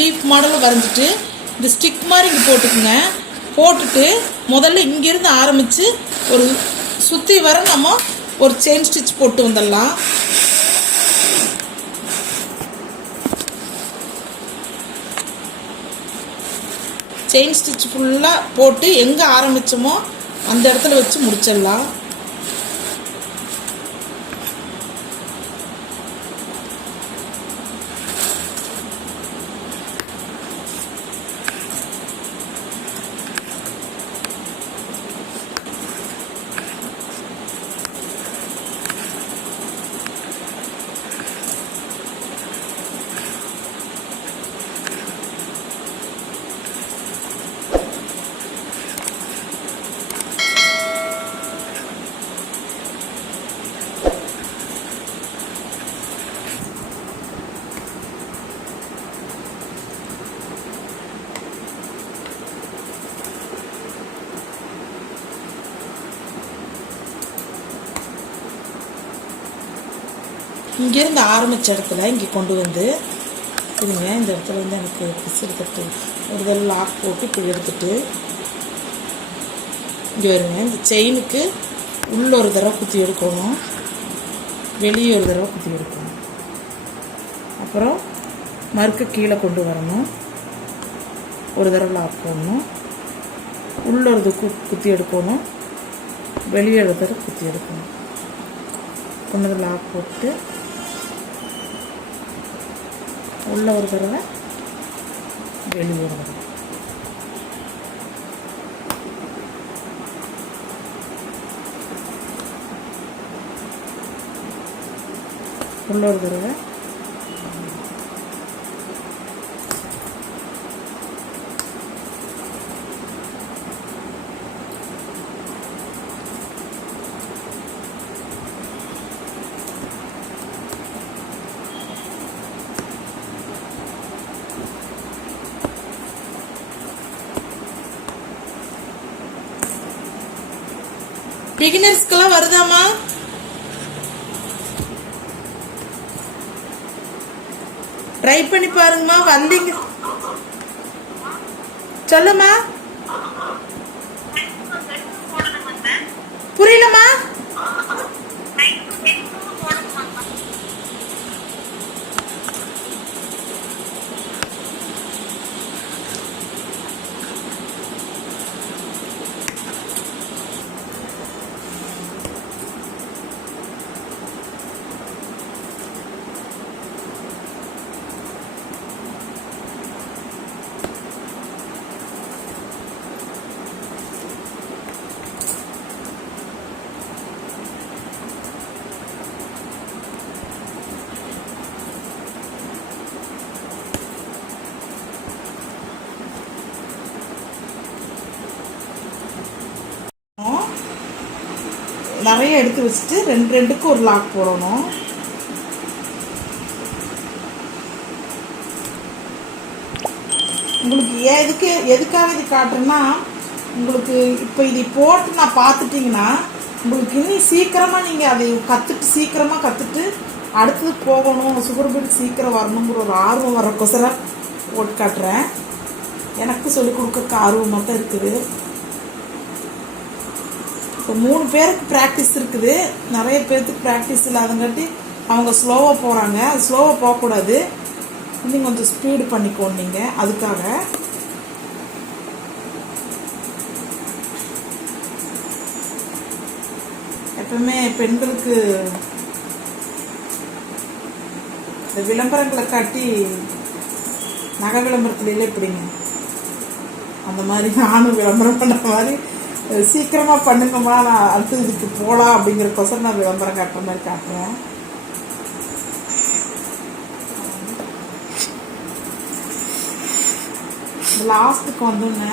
Leaf மாடலும் வரைஞ்சிட்டு இந்த ஸ்டிக் மாதிரி இங்கே போட்டுக்குங்க. போட்டுட்டு முதல்ல இங்கேருந்து ஆரம்பித்து ஒரு சுற்றி வர நம்ம ஒரு செயின் ஸ்டிச் போட்டு வந்துடலாம். செயின் ஸ்டிச் ஃபுல்லாக போட்டு எங்கே ஆரம்பித்தோமோ அந்த இடத்துல வச்சு முடிச்சிடலாம். இங்கேருந்து ஆரம்பித்த இடத்துல இங்கே கொண்டு வந்து இருங்க. இந்த இடத்துல வந்து எனக்கு பிசிறு தட்டு ஒரு தடவை லாக் போட்டு இப்படி எடுத்துட்டு இங்கே வருங்க. இந்த செயினுக்கு உள்ள ஒரு தடவை குத்தி எடுக்கணும், வெளியே ஒரு தடவை குத்தி எடுக்கணும். அப்புறம் மறுக்க கீழே கொண்டு வரணும், ஒரு தடவை லாக் போடணும், உள்ள ஒரு குத்தி எடுக்கணும், வெளியே ஒரு தடவை குத்தி எடுக்கணும். கொண்டு லாக் போட்டு உள்ள ஒரு தடவை வெளியே ஒரு தடவை. உள்ள ஒரு தடவை பிகினர்ஸ்க்கெல்லாம் வருதாம்மா? ட்ரை பண்ணி பாருங்கம்மா. வந்தீங்க சொல்லுமா. புரியலம்மா? நிறைய எடுத்து வச்சுட்டு ரெண்டு ரெண்டுக்கு ஒரு லாக் போடணும். உங்களுக்கு எதுக்காக இது காட்டுறேன்னா, உங்களுக்கு இப்போ இது போட்டு நான் பார்த்துட்டிங்கன்னா உங்களுக்கு இன்னும் சீக்கிரமாக நீங்கள் அதை சீக்கிரமாக கற்றுட்டு அடுத்தது போகணும், சுகர் பீட் சீக்கிரம் வரணுங்கிற ஒரு ஆர்வம் வரக்கோசரம் போட்டு காட்டுறேன். எனக்கு சொல்லிக் கொடுக்க ஆர்வமாக தான் இருக்குது. இப்போ 3 பேருக்கு ப்ராக்டிஸ் இருக்குது, நிறைய பேர்த்துக்கு ப்ராக்டிஸ் இல்லாதங்காட்டி அவங்க ஸ்லோவாக போகிறாங்க. அது ஸ்லோவாக போகக்கூடாது, இன்னும் கொஞ்சம் ஸ்பீடு பண்ணிக்கோங்க. நீங்கள் அதுக்காக எப்பவுமே பெண்களுக்கு இந்த விளம்பரங்களை காட்டி நகை விளம்பரத்துலேயே எப்படிங்க அந்த மாதிரி நானும் விளம்பரம் பண்ண மாதிரி சீக்கிரமாக பண்ணுங்கம்மா, நான் அடுத்து இதுக்கு போகலாம் அப்படிங்கிறக்கோசரம் நான் விளம்பரம் காட்டுற மாதிரி காட்டுறேன். லாஸ்ட்டுக்கு வந்தோன்னே